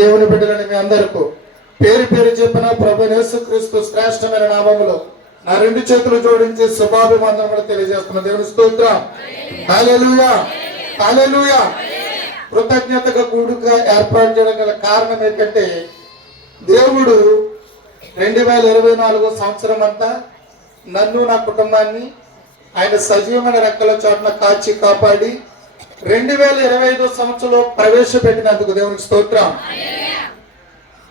దేవుని బిడ్డలని మీ అందరికీ పేరు పేరు చెప్పిన ప్రభు యేసుక్రీస్తు శ్రేష్టమైన నామములో నా రెండు చేతులు జోడించి శుభాభివందనములు తెలియజేస్తున్న దేవుని స్తోత్రం. హల్లెలూయా హల్లెలూయా. కృతజ్ఞతగా కూడుగా ఏర్పాటు చేయడం గల కారణం ఏంటంటే దేవుడు 2024 సంవత్సరం అంతా నన్ను నా కుటుంబాన్ని ఆయన సజీవమైన రెక్కల చాటున కాచి కాపాడి 2025 సంవత్సరంలో ప్రవేశపెట్టినందుకు దేవునికి స్తోత్రం.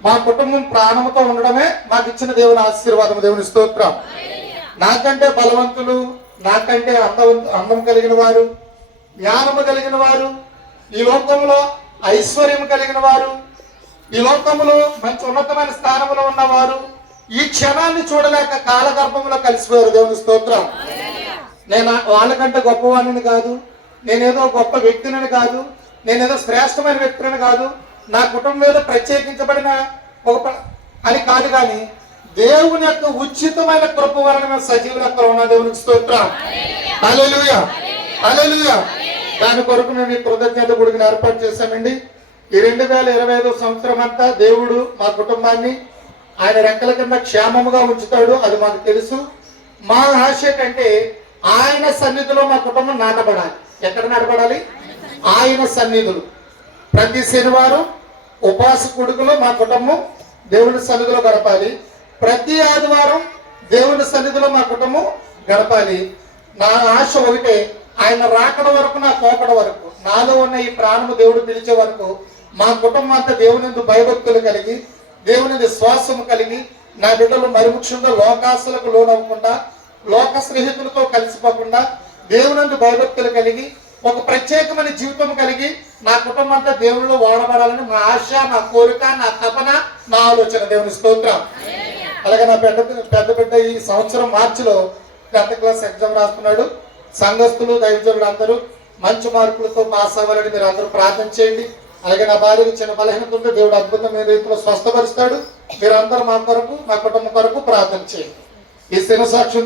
మా కుటుంబం ప్రాణంతో ఉండడమే మాకు ఇచ్చిన దేవుని ఆశీర్వాదం. దేవుని స్తోత్రం. నాకంటే బలవంతులు, నాకంటే అందం కలిగిన వారు, జ్ఞానము కలిగిన వారు, ఈ లోకంలో ఐశ్వర్యం కలిగిన వారు, ఈ లోకంలో మంచి ఉన్నతమైన స్థానంలో ఉన్నవారు ఈ క్షణాన్ని చూడలేక కాలగర్భంలో కలిసిపోయారు. దేవుని స్తోత్రం. నేను వాళ్ళకంటే గొప్పవాడిని కాదు, నేనేదో గొప్ప వ్యక్తిని కాదు, నేనేదో శ్రేష్టమైన వ్యక్తిని కాదు, నా కుటుంబం మీద ప్రత్యేకించబడిన ఒక అని కాదు, కానీ దేవుని యొక్క ఉచితమైన కృప వలన మేము సజీవులు అక్కడ ఉన్న దేవునికి స్తోత్రం. హల్లెలూయా హల్లెలూయా. దాని కొరకు మేము ఈ కృతజ్ఞత గుడిని ఏర్పాటు చేశామండి. ఈ 2025 సంవత్సరం అంతా దేవుడు మా కుటుంబాన్ని ఆయన రెక్కల కింద క్షేమముగా ఉంచుతాడు, అది మాకు తెలుసు. మా ఆశ ఏంటంటే ఆయన సన్నిధిలో మా కుటుంబం నాటబడాలి. ఎక్కడ నాటబడాలి? ఆయన సన్నిధులు. ప్రతి శనివారం ఉపవాస కూడుకలో మా కుటుంబం దేవుని సన్నిధిలో గడపాలి. ప్రతి ఆదివారం దేవుని సన్నిధిలో మా కుటుంబం గడపాలి. నా ఆశ ఒకటే, ఆయన రాకడ వరకు, నా పోకడ వరకు, నాలో ఉన్న ఈ ప్రాణము దేవుడు పిలిచే వరకు మా కుటుంబం అంతా దేవుని భయభక్తులు కలిగి, దేవుని విశ్వాసము కలిగి, నా బిడ్డలు మరి ముఖ్యంగా లోకాసులకు లోనవ్వకుండా, లోక స్నేహితులతో కలిసిపోకుండా దేవుని భయభక్తులు కలిగి ఒక ప్రత్యేకమైన జీవితం కలిగి నా కుటుంబం అంతా దేవునిలో వాడబడాలని మా ఆశ, నా కోరిక, నా తపన, నా ఆలోచన. దేవుని స్తోత్రం. అలాగే నా పెద్ద బిడ్డ ఈ సంవత్సరం మార్చిలో 10th క్లాస్ ఎగ్జామ్ రాస్తున్నాడు. సంఘస్థులు, దైవజనులు అందరూ మంచి మార్కులతో పాస్ అవ్వాలని మీరు అందరూ ప్రార్థన చేయండి. అలాగే నా భార్యకు చిన్న బలహీనత ఉంటే దేవుడు అద్భుతమైన రీతిలో స్వస్థపరుస్తాడు. మీరందరూ మా కొరకు, మా కుటుంబం కొరకు ప్రార్థన చేయండి. ఈ శివ సాక్ష్యం